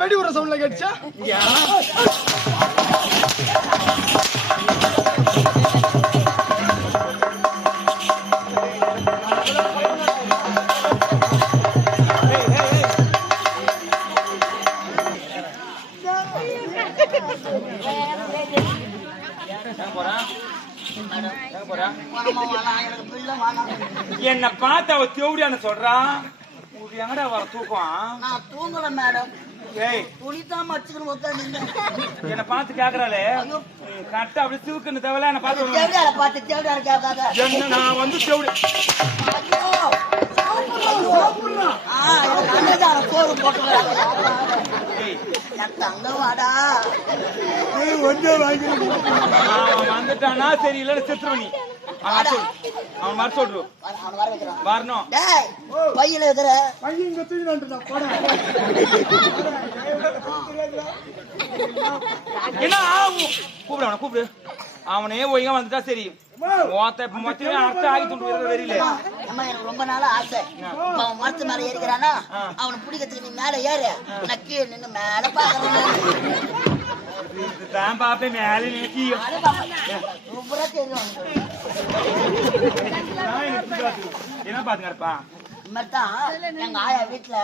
வெடி விடுற சவுண்ட்ல கேட்டுச்சா? என்ன பார்த்து அவ தேவடியான்னு சொல்றான். எங்கடா வர தூக்கம்? நான் தூங்கல மேடம். ஏய் துணிதான் மச்சுக்கணும் உட்காந்து என்ன பார்த்து கேக்குறாளே கரெக்டா அப்படி சிவுக்குன்னு தேவையில்ல என்ன பார்த்து தேவடியால பார்த்து தேவடியால கேட்காத. என்ன நான் வந்து தேவடி சோறு போட்டு தங்க வாடா வந்துட்டானா சரி இல்ல சித்திரவணி அவன் வர சொல்று வரணும். பையில இருக்கிற பையன் என்ன கூப்பிடு அவனை கூப்பிடு. அவனே ஒய்யா வந்துட்டா சரி. எனக்கு ரொம்ப நாளா ஆசை. அவன் மரத்து மேல ஏறிக்கிறானா அவனை பிடிக்கிறதுக்கு நீ மேல ஏறு. நான் கீழே நின்று மேல பாக்குறேன். பாப்பேன் மேல என்ன பாத்துங்கப்பா. எங்க ஆயா வீட்டுல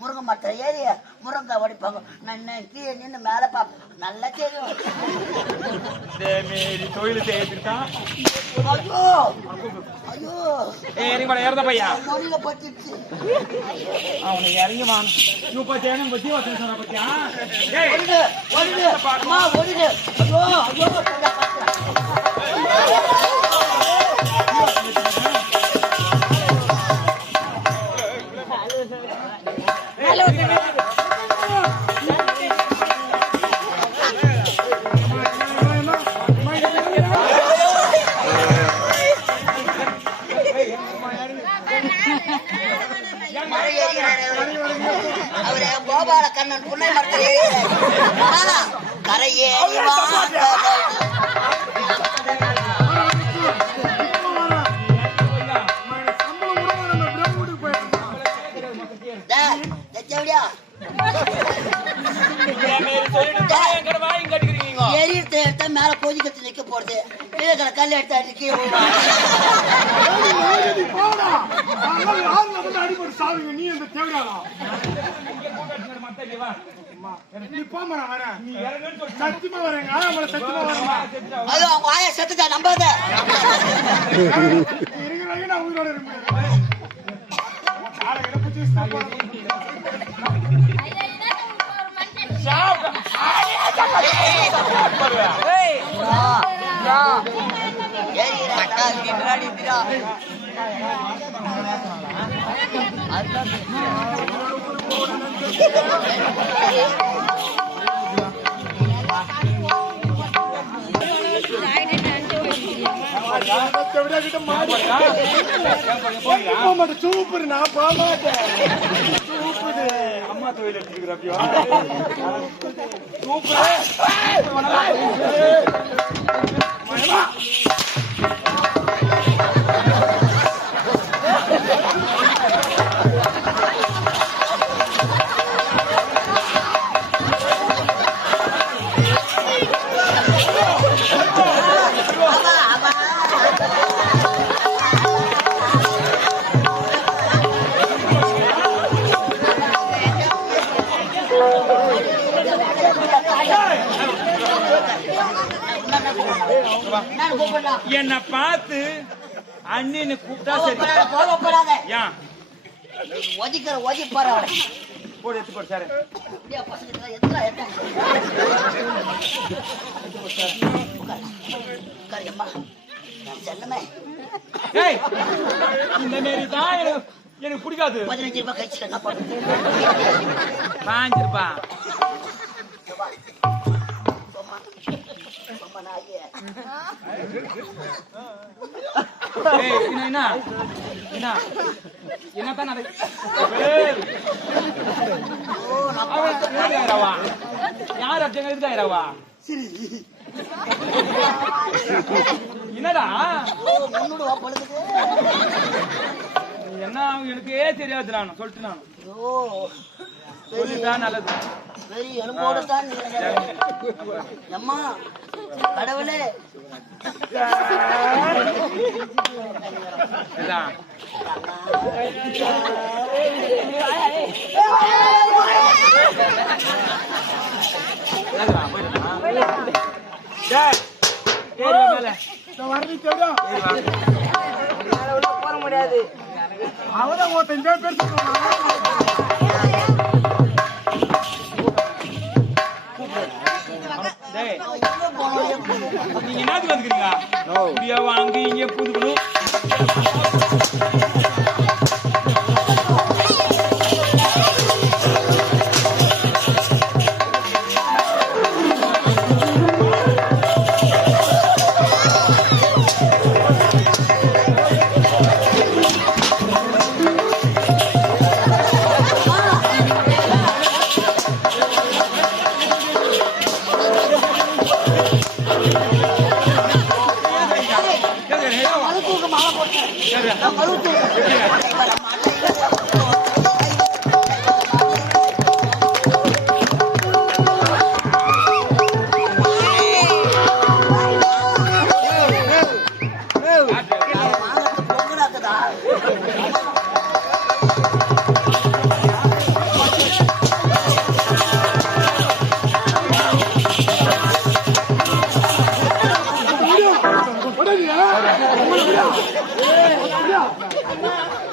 முருங்கை மரத்துல ஏறி முருங்கை உடைப்பாங்க. நான் கீழே நின்று மேல பாப்பேன். நல்லா தெரியும். தொழில் செய்யறதுதான். ஐயோ ஐயோ ஏறத பையா நொடியில பட்டுச்சு. அவனை இறங்கி வாங்க பத்தி பத்தியா அவரு கோபால கண்ணன் புன்னை மரத்தில் கரையேறி எரியத்தை எடுத்தா மேல கோஜி கத்து நிக்க போறது. கீழே கல் எடுத்து அடிக்க நீ அந்த தேவையாளா சத்தியமா வரேங்க. சத்தியமா வரேன். ஐயோ அவங்க ஆயா செத்துட்டா நம்பாத. இருக்கிறாங்க நான் உயிரோட இருப்பேன். சூப்பர். நான் போமாட்டேன். அம்மா தொழில் எடுத்துக்கிறப்பியோ என்ன பார்த்து அண்ணன்னு கூப்பிட்டா சரி. ஒதிக்கிற ஒதி பாரு போடு எடுத்து போடு சார். இந்த மாரி தான் எனக்கு பிடிக்காது. 15 ரூபாய் கழிச்சு என்ன பண்ணுறது? 5 ரூபாய். என்னத்தான் யார் அப்படிங்கிறதுக்காயிரவா? என்னடா என்ன எனக்கே தெரியாது. நான் சொல்லிட்டு நான் சொல்லிட்டா நல்லது. அம்மா கடவுளே போற முடியாது. அவதான் 5 பேர் நீங்க என்னது வந்துக்கிறீங்க? வாங்கி இங்க புதுக்கணும்.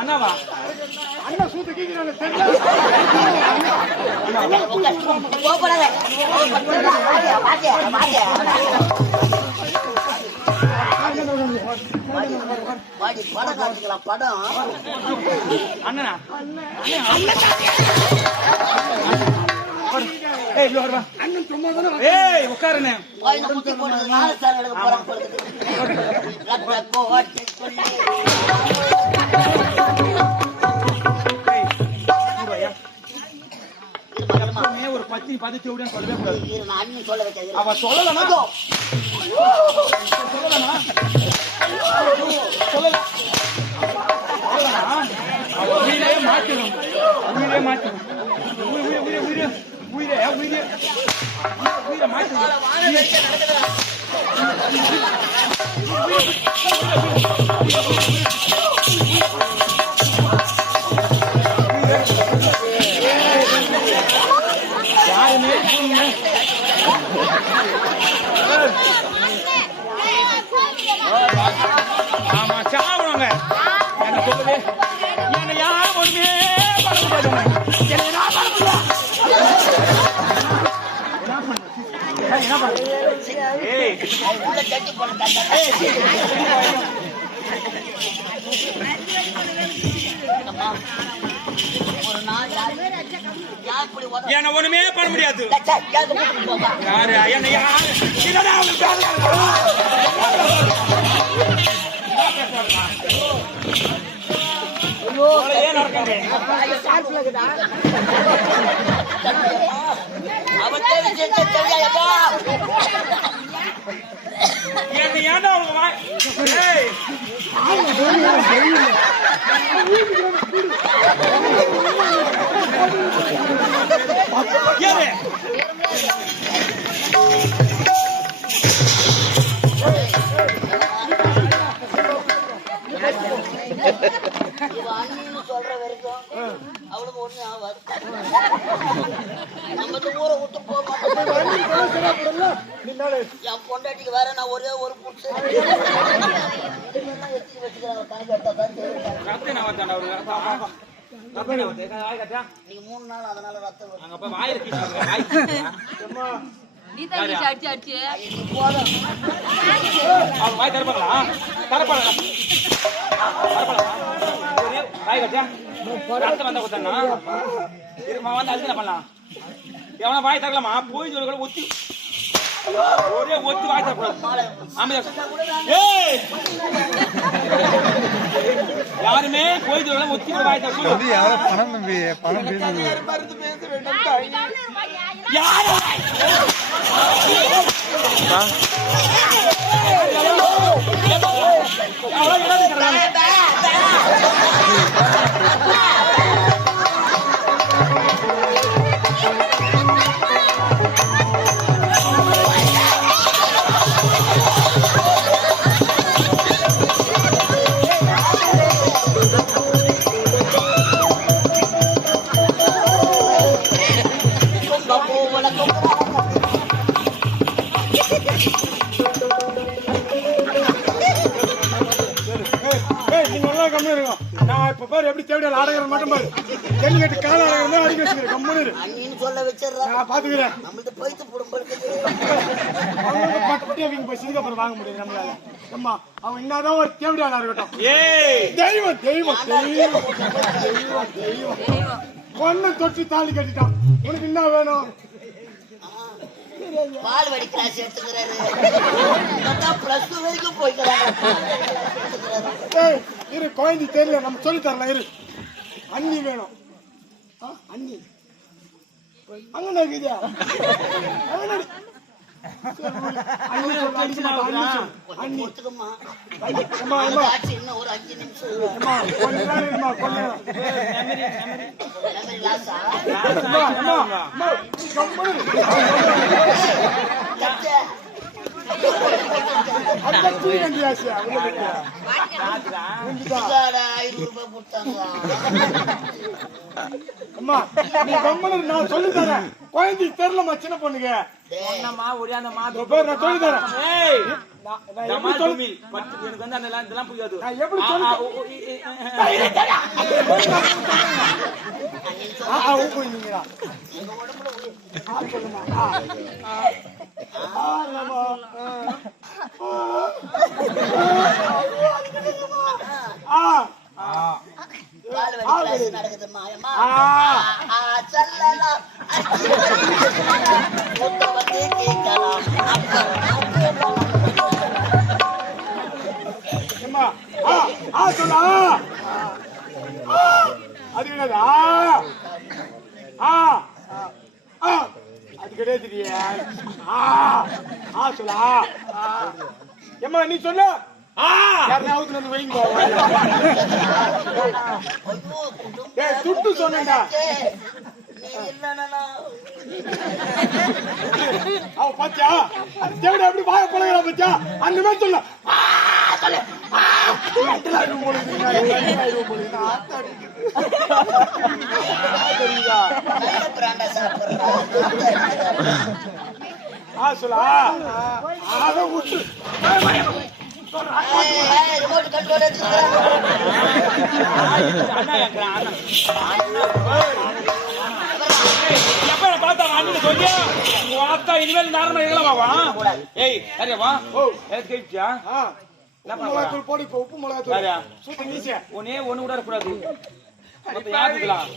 அண்ணாவா அண்ணா சூத்து கேக்குறாங்க. தெரியல படம் காட்டுக்கலாம். படம் அண்ணனா அண்ணன் சும்மா தானே உட்காருண்ணே. முத்தி போட்டு 4 சார் எடுக்க ஒரு 10 17 சொல்லவே கூடாது. நான் அண்ணன் சொல்ல வைக்காது. அவ சொல்லலனா உயிரே மாற்றணும். உயிரே மாற்றணும். உயிரை மாற்றணும். ஆமா சாவுவாங்க. என்ன சொல்லுது? என்ன யாரும் ஒண்ணுமே பண்ண முடியாது. என்ன பண்ண என்ன ஒண்ணுமே பண்ண முடியாது. யாரு என்ன யாரு ஏன்டா சொல்ற வரைக்கும் அவளுக்கு ஒண்ணு ஆகாது. நம்ம ஊரை விட்டு போக மாட்டோம். என் பொண்டாட்டிக்கு வேற நான் ஒரே ஒரு புடிச்சு கணக்கு எடுத்தாதான் நீங்க 3 நாள் அதனால ரத்தம் போதும். காய் கட்டியா ரத்தம் வந்தா கொடுத்தானா வந்து அதுக்கு என்ன பண்ணலாம் எவனா வாய் தரலாமா போய் சொல்ல கூட ஒத்தி ஒரே ஒத்தி வாய் தரக்கூடாது ஏய் யாருமே போய் சொல்ல ஒத்தி வாய் தரக்கூடாது யாரும் பணம் நம்பி பணம் யாரு நான் இப்ப பாரு எப்படி தேவையான ஆடகர் மட்டும் பாரு ஜல்லிக்கட்டு கால ஆடகர் அடிக்க வச்சுக்கிறேன் கம்முன்னு அண்ணின்னு சொல்ல வச்சிடுறா நான் பாத்துக்கிறேன் நம்மள்ட்ட போயிட்டு போடும் அவங்க போய் சிங்கப்பூர் வாங்க முடியாது நம்மளால அம்மா அவன் என்னதான் ஒரு தேவையான இருக்கட்டும் ஏய் தெய்வம் தெய்வம் தெய்வம் தெய்வம் தெய்வம் பொண்ணு தொட்டு தாலி கட்டிட்டான் உனக்கு என்ன வேணும் பால் வடி கிளாஸ் எடுத்துக்கிறாரு பிளஸ் 2 வரைக்கும் போய்க்கிறாங்க இரு குழந்தை தெரியல நம்ம சொல்லி தரலாம் இரு அண்ணி வேணும் அண்ணி அங்க இருக்குதா ஒத்துக்கம்மா இன்னும் ஒரு 5 நிமிஷம் அம்மா நீ கம்மனு நான் சொல்லி தரேன் குழந்தை தெரியலமா சின்ன பொண்ணுங்க ஒண்ணமா ஒடியாந்தமா பேர் நான் சொல்லி தரேன் ஏய் நான் எப்படி சொல்லி எனக்கு வந்து அந்த இதெல்லாம் புரியாது நான் எப்படி சொல்லி ஊக்குவீங்களா நடக்குதுமா சொல்லலாம் கேட்கலாம் சொல்லா அது கிடையாது அது கிடையாது சொல்லா ஏம்மா நீ சொல்ல யாராவது வந்து வைங்க துட்டு சொன்னேன்டா அவ பாத்தியா தேவட எப்படி வாய பழகிறா பாத்தியா அந்த மாதிரி சொல்ல சொல்லா ரிமோட் கண்ட்ரோல் இனிமேல் நார்மல் இருக்கலாமா ஏய் சரியாவா கேட்சியா மிளகாத்தூள் போடி உப்பு மிளகாத்தூள் சூப்பர் ஈஸியா ஒன்னே ஒண்ணு கூட இருக்கக்கூடாது யாருக்கலாம்